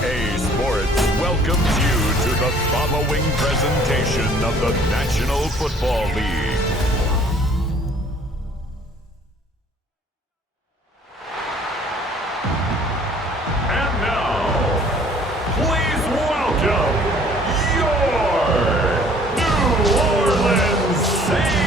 EA Sports welcomes you to the following presentation of the National Football League. And now, please welcome your New Orleans Saints.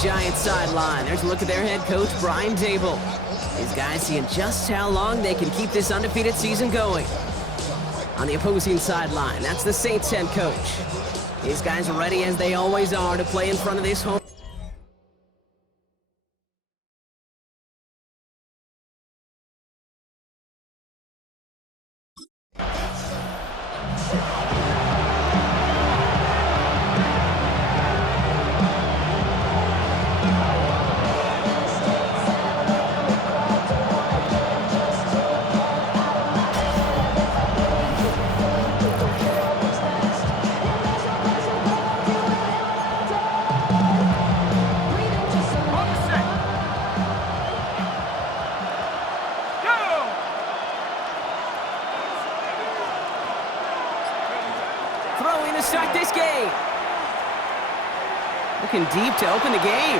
Giants sideline. There's a look at their head coach, Brian Dable. These guys seeing just how long they can keep this undefeated season going. On the opposing sideline, that's the Saints head coach. These guys are ready as they always are to play in front of this home. Throwing to start this game. Looking deep to open the game.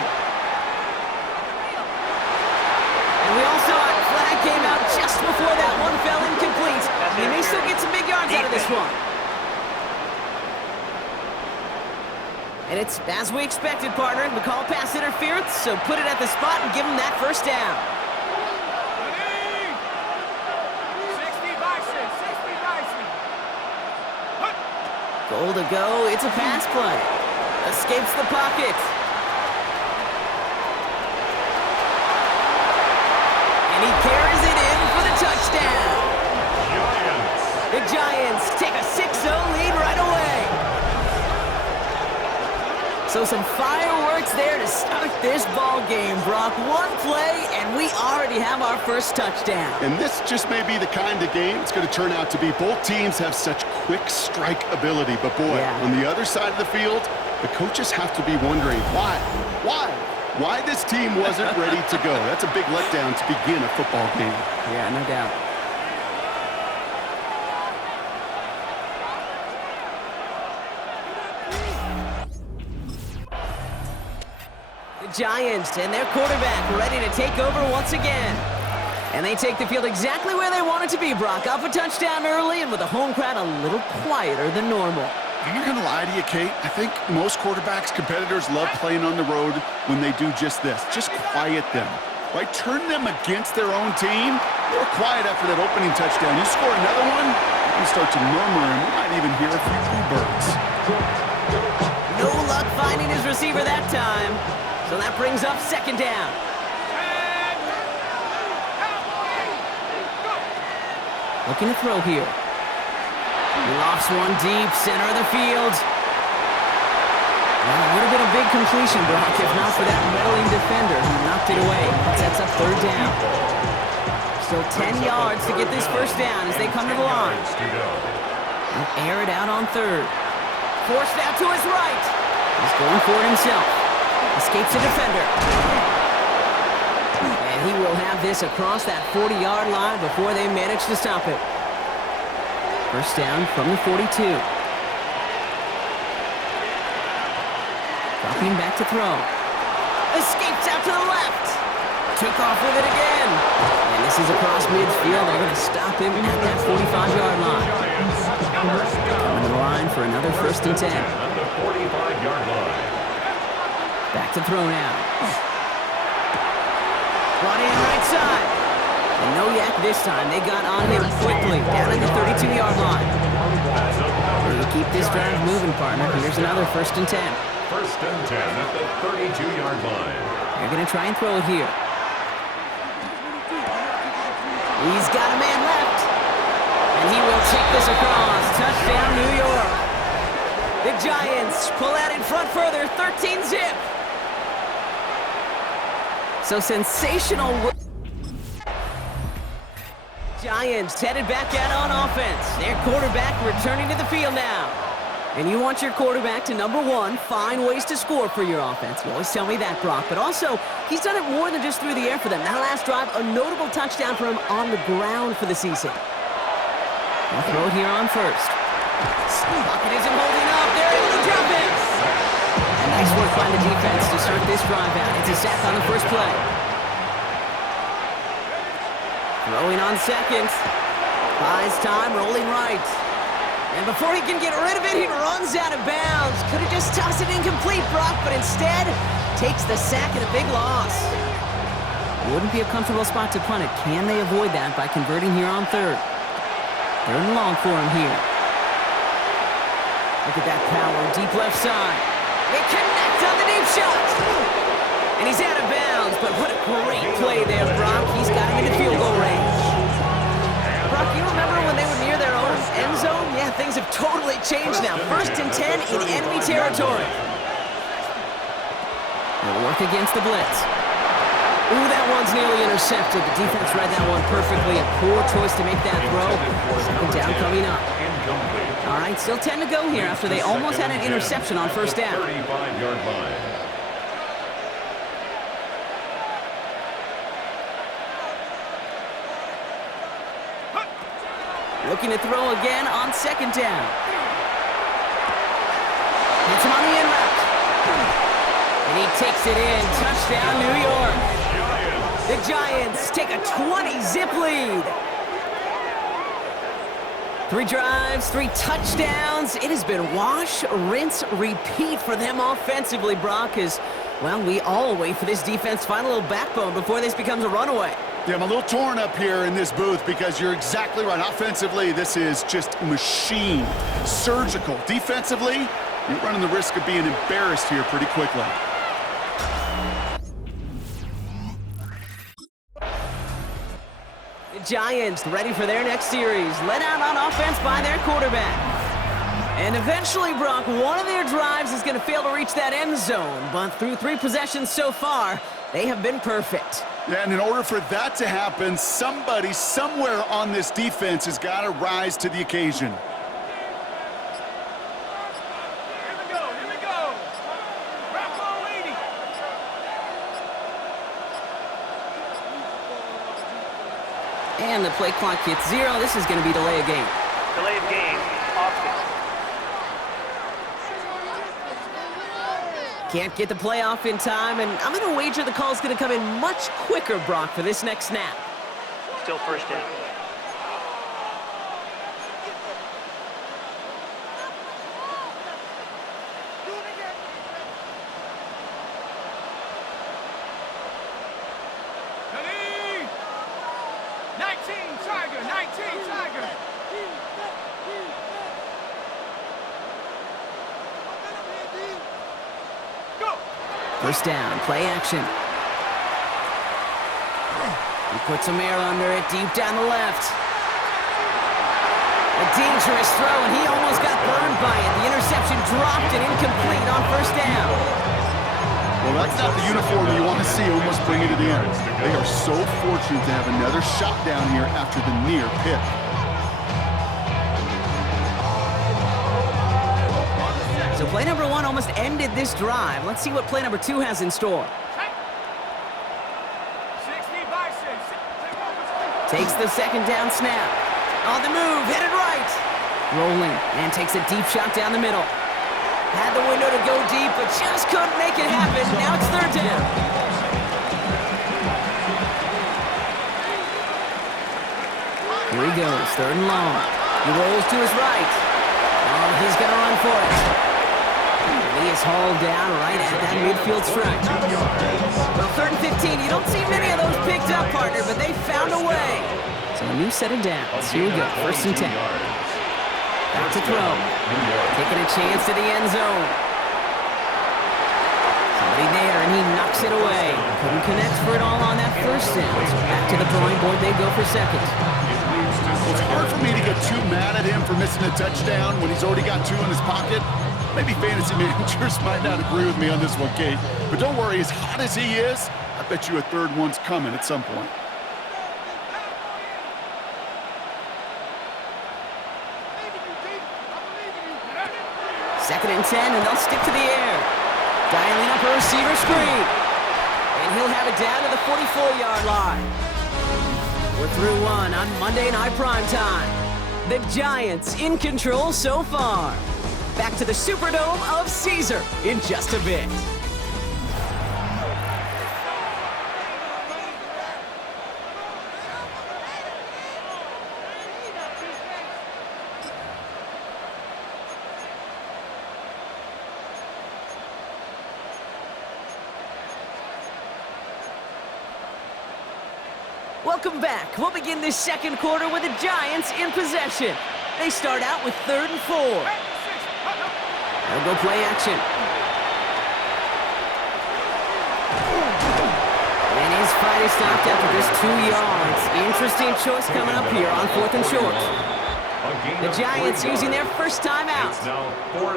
And we all saw it. Flag came out just before that one fell incomplete. He may still get some big yards out of this one. And it's as we expected, partner. We call pass interference, so put it at the spot and give him that first down. Goal to go. It's a pass play. Escapes the pocket. And he carries it in for the touchdown. Giants. The Giants take a 6-0 lead right away. So some fireworks there to start this ball game, Brock. One play, and we already have our first touchdown. And this just may be the kind of game it's going to turn out to be. Both teams have such quick strike ability, but boy, on the other side of the field, the coaches have to be wondering why this team wasn't ready to go. That's a big letdown to begin a football game. Yeah, no doubt. Giants and their quarterback ready to take over once again. And they take the field exactly where they want it to be, Brock. Off a touchdown early and with a home crowd a little quieter than normal. I'm not going to lie to you, Kate. I think most quarterbacks, competitors love playing on the road when they do just this. Just quiet them. Right? Turn them against their own team. They were quiet after that opening touchdown. You score another one, you can start to murmur, and we might even hear a few bluebirds. No luck finding his receiver that time. So that brings up second down. Looking to throw here. He lofts one deep, center of the field. Well, it would have been a big completion, Brock, if not for that meddling defender who knocked it away. Sets up third down. Still 10 yards to get this first down as they come to the line. And air it out on third. Forced out to his right. He's going for it himself. Escapes a defender. And he will have this across that 40-yard line before they manage to stop it. First down from the 42. Dropping back to throw. Escapes out to the left. Took off with it again. And this is across midfield. They're going to stop him at that 45-yard line. Coming to the line for another first and 10. At the 45-yard line. Back to throw now. Brought in right side. And no yak this time. They got on him quickly down at the 32-yard line. We'll keep this drive moving, partner. Here's another first and 10. First and 10 at the 32-yard line. They're going to try and throw it here. He's got a man left. And he will take this across. Touchdown, New York. The Giants pull out in front further, 13-zip. So sensational work. Giants headed back out on offense. Their quarterback returning to the field now. And you want your quarterback to, number one, find ways to score for your offense. You always tell me that, Brock. But also, he's done it more than just through the air for them. That last drive, a notable touchdown for him on the ground for the season. They'll throw it here on first. Pocket isn't holding up. They're able to drop it. And nice work by the defense to start this drive out. It's a sack on the first play. Throwing on second. Buys time, rolling right. And before he can get rid of it, he runs out of bounds. Could have just tossed it incomplete, Brock, but instead takes the sack and a big loss. Wouldn't be a comfortable spot to punt it. Can they avoid that by converting here on third? Third and long for him here. Look at that power, deep left side. They connect on the deep shot. And he's out of bounds, but what a great play there, Brock. He's got him into field goal range. Brock, you remember when they were near their own end zone? Yeah, things have totally changed now. 1st and 10 in enemy territory. They'll work against the blitz. Ooh, that one's nearly intercepted. The defense read that one perfectly. A poor choice to make that throw. Second down coming up. All right, still 10 to go here after they almost had an interception on first down. 35-yard line. Looking to throw again on second down. Hits him on the in route. And he takes it in. Touchdown, New York. The Giants take a 20-zip lead. 3 drives, 3 touchdowns. It has been wash, rinse, repeat for them offensively, Brock, as, well, we all wait for this defense to find a little backbone before this becomes a runaway. Yeah, I'm a little torn up here in this booth because you're exactly right. Offensively, this is just machine, surgical. Defensively, you're running the risk of being embarrassed here pretty quickly. The Giants ready for their next series, led out on offense by their quarterback. And eventually, Brock, one of their drives is going to fail to reach that end zone, but through 3 possessions so far, they have been perfect. Yeah, and in order for that to happen, somebody somewhere on this defense has got to rise to the occasion. Here we go. Bravo leading. And the play clock hits 0. This is going to be delay of game. Delay of game. Offense. Can't get the play off in time, and I'm going to wager the call's going to come in much quicker, Brock, for this next snap. Still first down. Ready? 19 Tiger. First down, play action. He puts some air under it, deep down the left. A dangerous throw, and he almost got burned by it. The interception dropped and incomplete on first down. Well, that's not the uniform you want to see almost bring it to the end. They are so fortunate to have another shot down here after the near pick. So play number 1 almost ended this drive. Let's see what play number 2 has in store. 60 by 6. Takes the second down snap. On the move, headed right. Rolling, and takes a deep shot down the middle. Had the window to go deep, but just couldn't make it happen. Now it's third down. Here he goes, third and long. He rolls to his right. Oh, he's going to run for it. He is hauled down right at that midfield stripe. Well, 3rd and 15, you don't see many of those picked up, partner, but they found a way. So a new set of downs. Here we go, 1st and 10. Back to throw. Taking a chance to the end zone. Somebody there, and he knocks it away. Couldn't connect for it all on that first down. So back to the drawing board they go for second. It's hard for me to get too mad at him for missing a touchdown when he's already got 2 in his pocket. Maybe fantasy managers might not agree with me on this one, Kate. But don't worry, as hot as he is, I bet you a third one's coming at some point. Second and 10, and they'll stick to the air. Dialing up a receiver screen. And he'll have it down to the 44-yard line. We're through one on Monday Night Primetime. The Giants in control so far. Back to the Superdome of Caesar in just a bit. Welcome back. We'll begin this second quarter with the Giants in possession. They start out with 3rd and 4. They'll go play action. And his fight is stopped after just 2 yards. Interesting choice coming up here on 4th and short. The Giants using their first timeout.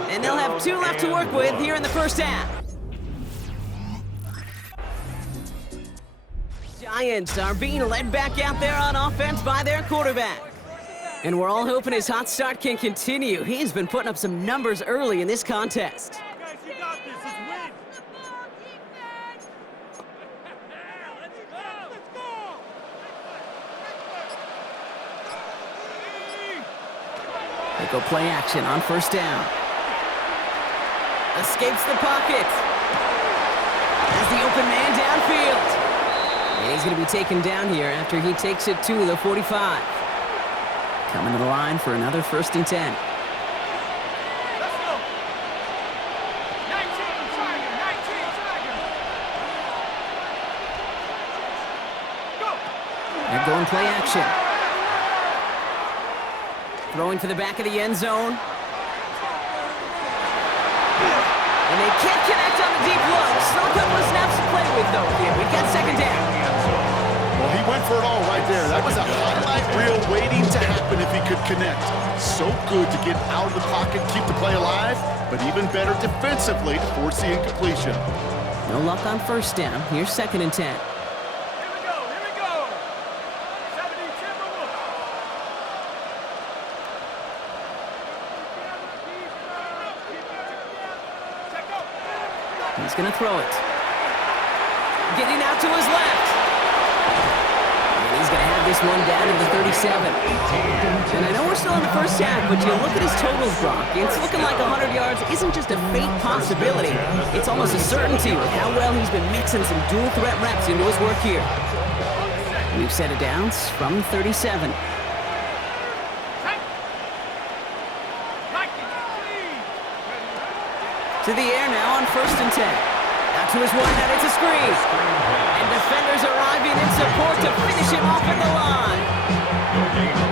And they'll have 2 left to work with here in the first half. Giants are being led back out there on offense by their quarterback. And we're all hoping his hot start can continue. He's been putting up some numbers early in this contest. Guys, you got this. It's win. Let's go. They go play action on first down. Escapes the pocket. As the open man downfield. And he's going to be taken down here after he takes it to the 45. Coming to the line for another 1st and 10. Let's go. 19 Tiger. 19 Tiger. Go. They're going play action. Throwing for the back of the end zone. And they can't connect on the deep look. Still a couple of snaps to play with, though, kid. We've got 2nd down. Well, he went for it all right there. That was a highlight reel waiting to happen if he could connect. So good to get out of the pocket, keep the play alive, but even better defensively to force the incompletion. No luck on first down. Here's 2nd and 10. Here we go. Here we go. 70 Timberwolves. Check out. He's going to throw it. Getting out to his left. And he's going to have this one down to the 37. And I know we're still in the first half, but you look at his totals, Brock. It's looking like 100 yards isn't just a faint possibility. It's almost a certainty with how well he's been mixing some dual threat reps into his work here. We've set it down from 37. To the air now on 1st and 10. Out to his wideout, it's a screen. And defenders arriving in support to finish him off at the line.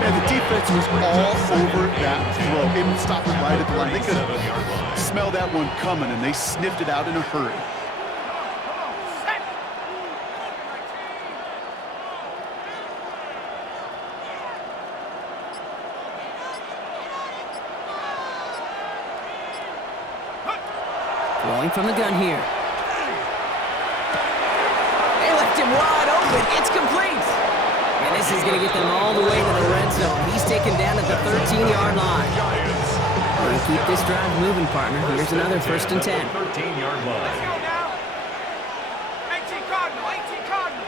And the defense was all over that throw. Able to stop it right at the line. They could smell that one coming, and they sniffed it out in a hurry. Throwing from the gun here. They left him wide open. It's complete. And this is going to get them all the way to the red zone. He's taken down at the 13-yard line. We're going to keep this drive moving, partner. Here's another 1st and 10. 13-yard line. Let's go now. 18 Cardinal. 18 Cardinal.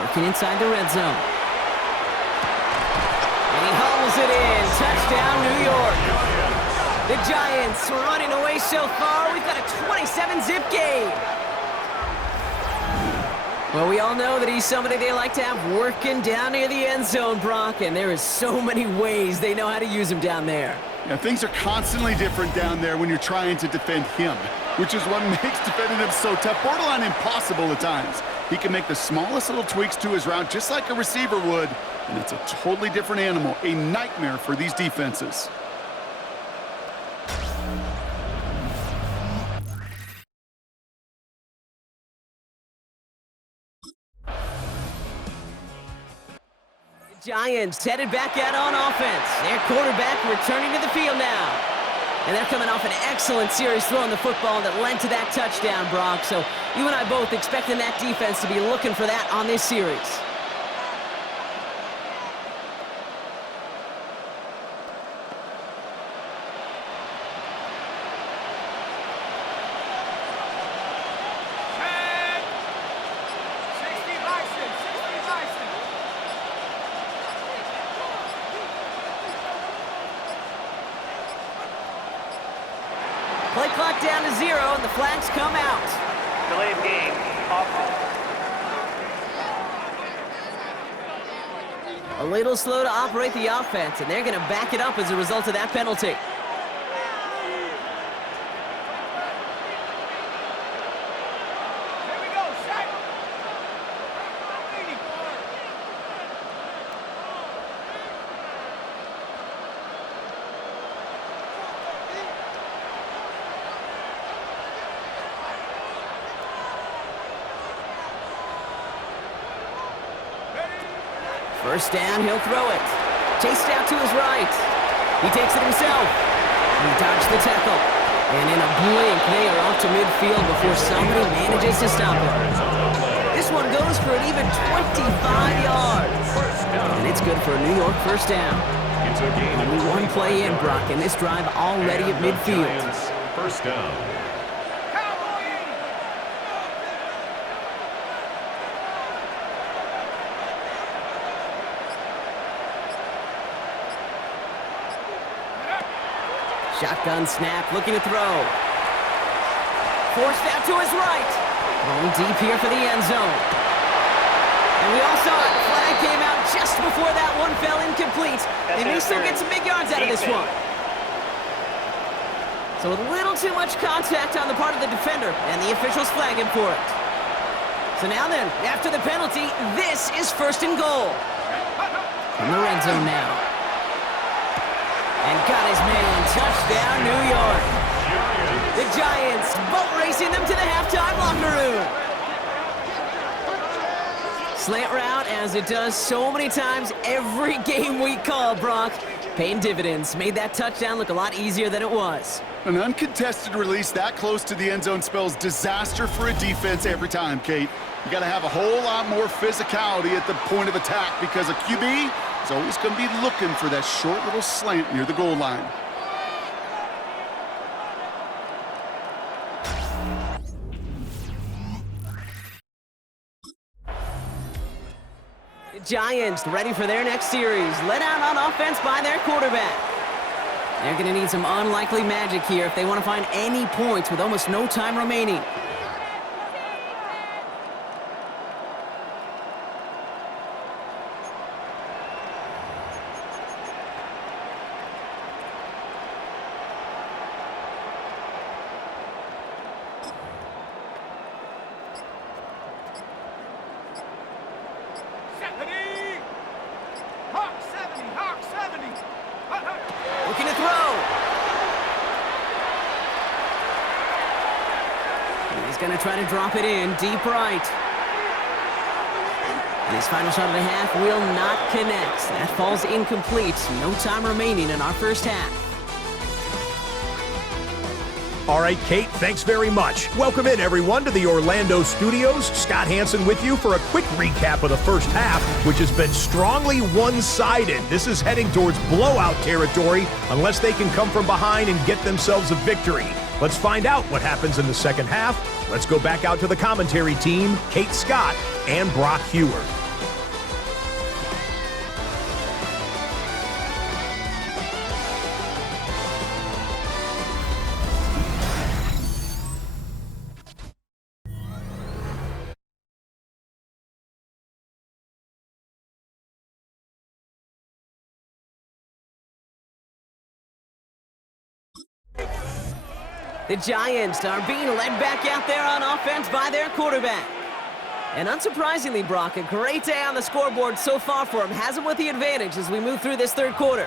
Working inside the red zone. And he hauls it in. Touchdown, New York. The Giants running away so far. We've got a 27-zip game. Well, we all know that he's somebody they like to have working down near the end zone, Brock, and there is so many ways they know how to use him down there. Yeah, things are constantly different down there when you're trying to defend him, which is what makes defending him so tough, borderline impossible at times. He can make the smallest little tweaks to his route just like a receiver would, and it's a totally different animal, a nightmare for these defenses. Giants headed back out on offense. Their quarterback returning to the field now. And they're coming off an excellent series throwing the football that led to that touchdown, Brock. So you and I both expecting that defense to be looking for that on this series. Play clock down to 0, and the flags come out. Delay of game. A little slow to operate the offense, and they're going to back it up as a result of that penalty. Here we go, set. First down, he'll throw it. Chased out to his right. He takes it himself. He dodged the tackle. And in a blink, they are off to midfield before somebody manages to stop him. This one goes for an even 25 yards. And it's good for a New York first down. Only one play in, Brock, and this drive already at midfield. First down. Shotgun snap, looking to throw. Forced out to his right. Going deep here for the end zone. And we all saw it. Flag came out just before that one fell incomplete. They may still get some big yards out of this one. So a little too much contact on the part of the defender, and the officials flag him for it. So now then, after the penalty, this is first and goal. In the red zone now. And got his man. Touchdown, New York. The Giants boat racing them to the halftime locker room. Slant route, as it does so many times every game we call, Brock. Paying dividends. Made that touchdown look a lot easier than it was. An uncontested release that close to the end zone spells disaster for a defense every time, Kate. You got to have a whole lot more physicality at the point of attack because a QB is always going to be looking for that short little slant near the goal line. The Giants ready for their next series. Led out on offense by their quarterback. They're going to need some unlikely magic here if they want to find any points with almost no time remaining. Looking to throw. He's going to try to drop it in deep right. His final shot of the half will not connect. That falls incomplete. No time remaining in our first half. All right, Kate, thanks very much. Welcome in, everyone, to the Orlando studios. Scott Hansen with you for a quick recap of the first half, which has been strongly one-sided. This is heading towards blowout territory unless they can come from behind and get themselves a victory. Let's find out what happens in the second half. Let's go back out to the commentary team, Kate Scott and Brock Hewer. The Giants are being led back out there on offense by their quarterback. And unsurprisingly, Brock, a great day on the scoreboard so far for him. Has him with the advantage as we move through this third quarter.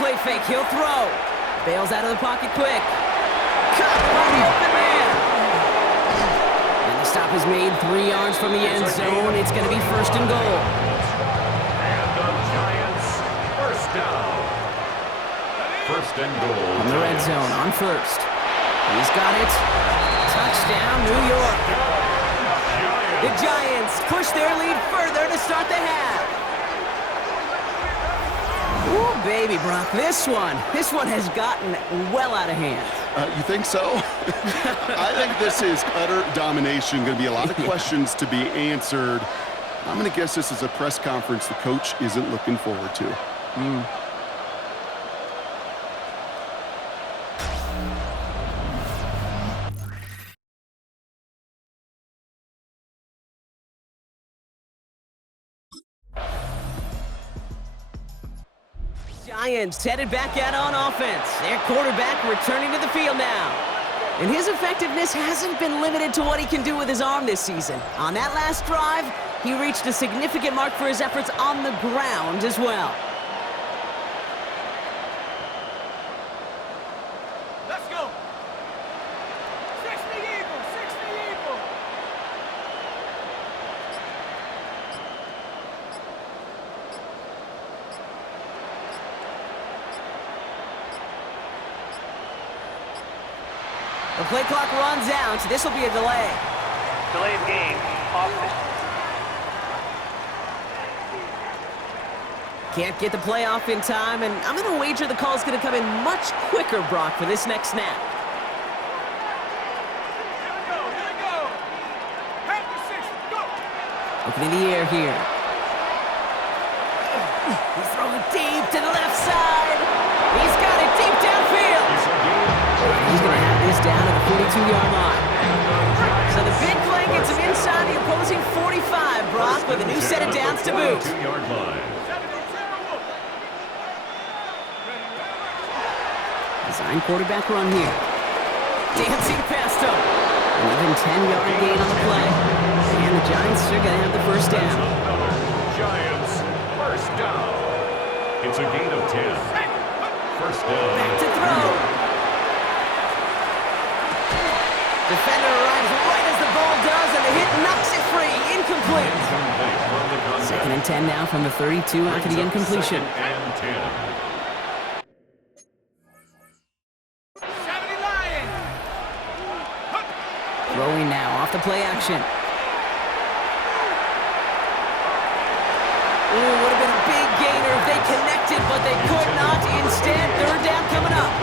play fake. He'll throw. Bails out of the pocket quick. Cut by the open man. And the stop is made 3 yards from the end zone. It's going to be first and goal. And the Giants first down. First and goal. From the red zone on first. He's got it. Touchdown, New York. The Giants push their lead further to start the half. Ooh, baby, Brock, this one has gotten well out of hand. You think so? I think this is utter domination. Going to be a lot of questions to be answered. I'm going to guess this is a press conference the coach isn't looking forward to. Giants headed back out on offense. Their quarterback returning to the field now. And his effectiveness hasn't been limited to what he can do with his arm this season. On that last drive, he reached a significant mark for his efforts on the ground as well. Let's go. 60 Eagles, 60 Eagles. The play clock runs out. This will be a delay. Delayed game. Offense. Can't get the play off in time, and I'm going to wager the call is going to come in much quicker, Brock, for this next snap. Here we go, here we go. Half the 60, go. Looking in the air here. He's throwing deep to the left side. He's got it deep downfield. He's going to have this down at the 42-yard line. So the big play gets him inside the opposing 45, Brock, with a new set of downs to boot. 2-yard line. 70 Timberwolves. Design quarterback run here. Dancing past him. An even 10-yard gain on the play. And the Giants are going to have the first down. Giants first down. It's a gain of 10. First down. Back to throw. Defender arrives right as the ball does, and the hit knocks it free. Incomplete. Second and 10 now from the 32 after the incompletion. And 10. 70 Lions. Throwing now off the play action. Ooh, would have been a big gainer if they connected, but they could not. Instead, third down coming up.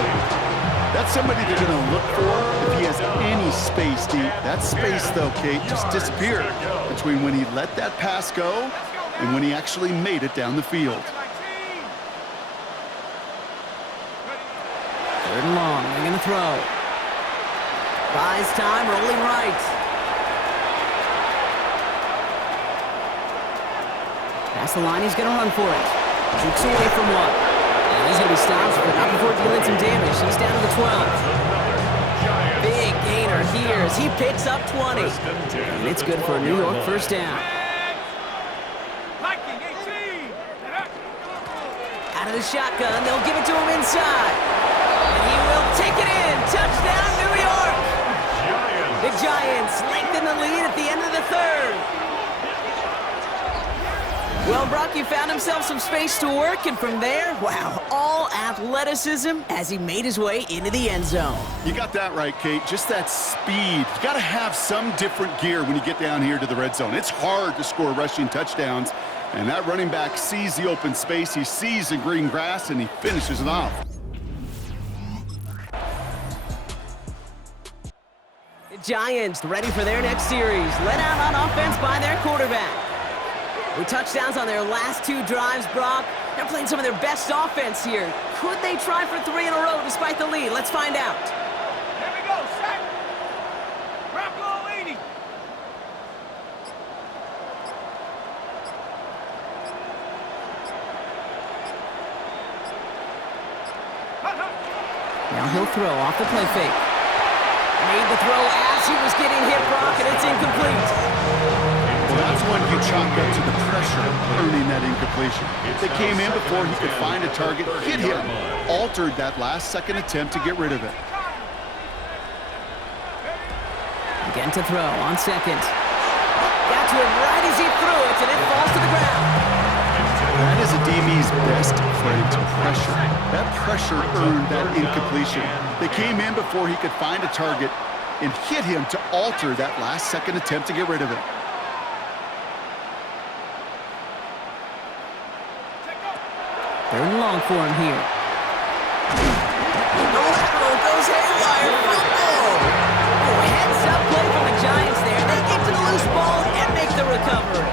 That's somebody they're going to look for if he has any space deep. That space, though, Kate, just disappeared between when he let that pass go and when he actually made it down the field. Third and long. They're going to throw. Buys time, rolling right. Past the line, he's going to run for it. Jukes away from one. And he's going to be stopped, but not before dealing some damage. He's down to the 12. Big gainer here as he picks up 20. And it's good for a New York first down. Viking 18. Out of the shotgun, they'll give it to him inside. And he will take it in. Touchdown, New York. The Giants lengthen the lead at the end of the third. Well, Brock, he found himself some space to work, and from there, wow, all athleticism as he made his way into the end zone. You got that right, Kate. Just that speed. You got to have some different gear when you get down here to the red zone. It's hard to score rushing touchdowns, and that running back sees the open space, he sees the green grass, and he finishes it off. The Giants ready for their next series, led out on offense by their quarterback. With touchdowns on their last 2 drives, Brock, they're playing some of their best offense here. Could they try for 3 in a row despite the lead? Let's find out. Here we go, set. Rocco 80. Now he'll throw off the play fake. Made the throw as he was getting hit, Brock, and it's incomplete. That's when you chalk up to the pressure earning that incompletion. They came in before he could find a target, hit him, altered that last-second attempt to get rid of it. Again to throw on second. Got to him right as he threw it, and it falls to the ground. That is a DB's best friend, pressure. That pressure earned that incompletion. They came in before he could find a target and hit him to alter that last-second attempt to get rid of it. Third and long for him here. The lateral goes haywire. Oh, heads-up play from the Giants there. They get to the loose ball and make the recovery.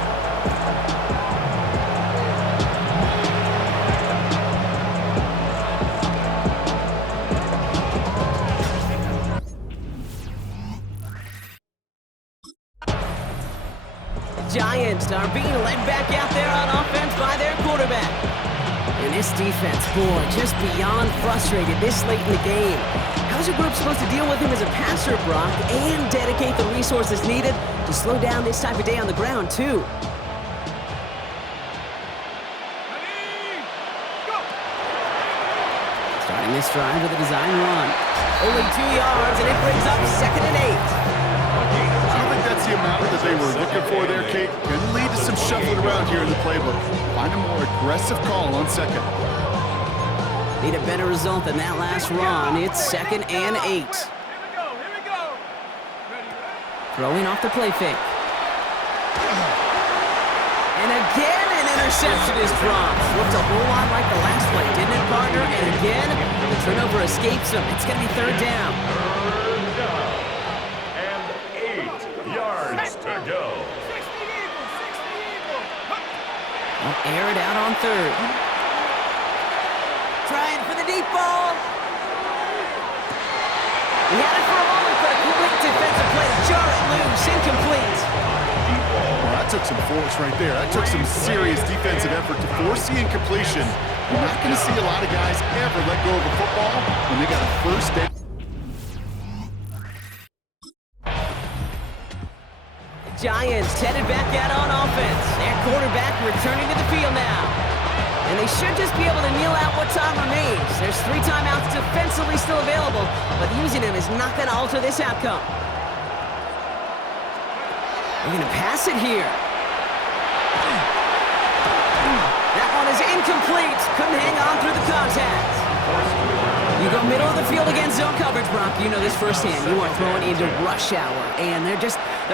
Giants are being led back out there on offense by their quarterback. And this defense, boy, just beyond frustrated this late in the game. How's your group supposed to deal with him as a passer, Brock, and dedicate the resources needed to slow down this type of day on the ground, too? Starting this drive with a design run. Only 2 yards, and it brings up 2nd and 8. I don't think that's the amount that they were looking for there, Kate. Going to lead to some shuffling around here in the playbook. Find a more aggressive call on second. Need a better result than that last run. It's 2nd and 8. Here we go. Ready? Throwing off the play fake. And again, an interception is dropped. Looked a whole lot like the last play, didn't it, partner? And again, the turnover escapes him. It's going to be 3rd down. To go. 60 Eagles. We'll air it out on 3rd. Trying for the deep ball. He had it for a moment, but a complete defensive play to jar it loose. Incomplete. Well, that took some force right there. That took some serious defensive effort to force the incompletion. You're not going to see a lot of guys ever let go of a football when they got a first down. Giants headed back out on offense. Their quarterback returning to the field now. And they should just be able to kneel out what time remains. There's 3 timeouts defensively still available, but using them is not going to alter this outcome. They're going to pass it here. That one is incomplete. Couldn't hang on through the contact. You go middle of the field against zone coverage, Brock. You know this firsthand. You are throwing into rush hour, and there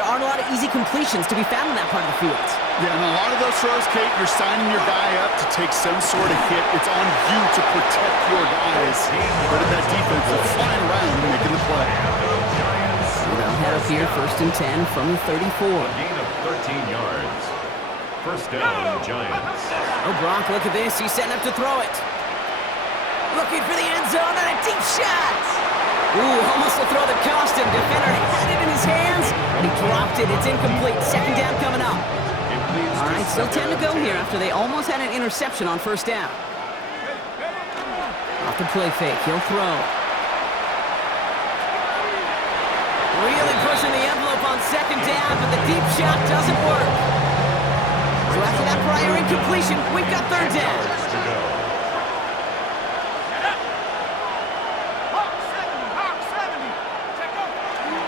aren't a lot of easy completions to be found in that part of the field. Yeah, and a lot of those throws, Kate, you're signing your guy up to take some sort of hit. It's on you to protect your guys. But that defense is flying around and making the play. They'll have here 1st and 10 from the 34. Gain of 13 yards. First down, Giants. Oh, Brock, look at this. He's setting up to throw it. Looking for the end zone and a deep shot. Ooh, almost a throw that cost him. Defender had it in his hands, and he dropped it. It's incomplete. 2nd down coming up. All right, still 10 to go here after they almost had an interception on 1st down. Off the play fake, he'll throw. Really pushing the envelope on 2nd down, but the deep shot doesn't work. So after that prior incompletion, we've got 3rd down.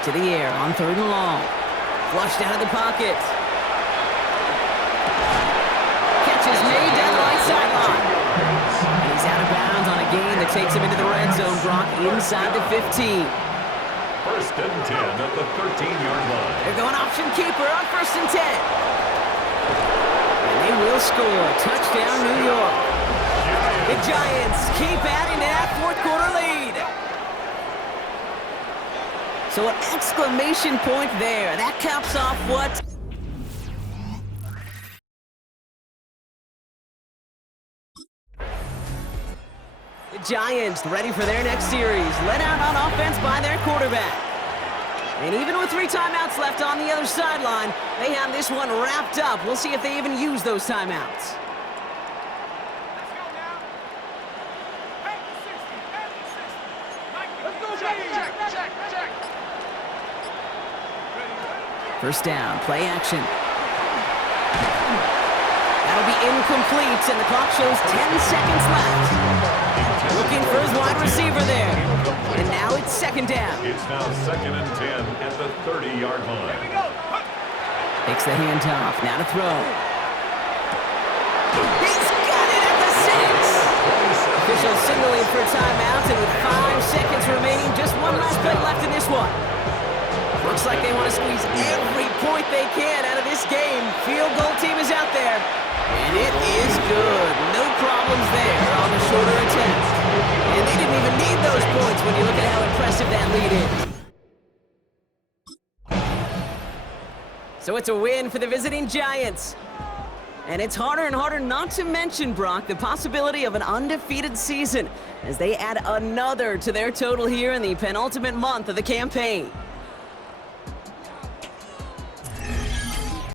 To the air on 3rd and long. Flushed out of the pocket. Catch is made down the right sideline. And he's out of bounds on a gain that takes him into the red zone, Brock, inside the 15. 1st and 10 at the 13-yard line. They're going option keeper on 1st and 10. And they will score. Touchdown, New York. The Giants keep adding to that 4th quarter lead. So an exclamation point there. That caps off what? The Giants ready for their next series. Led out on offense by their quarterback. And even with 3 timeouts left on the other sideline, they have this one wrapped up. We'll see if they even use those timeouts. Check. 1st down, play action. That'll be incomplete, and the clock shows 10 seconds left. Looking for his wide receiver there. And now it's second down. It's now 2nd and 10 at the 30-yard line. Takes the handoff. Now to throw. He's got it at the 6. Officials signaling for a timeout, and with 5 seconds remaining, just one last play left in this one. Looks like they want to squeeze every point they can out of this game. Field goal team is out there. And it is good. No problems there on the shorter attempt. And they didn't even need those points when you look at how impressive that lead is. So it's a win for the visiting Giants. And it's harder and harder not to mention, Brock, the possibility of an undefeated season as they add another to their total here in the penultimate month of the campaign.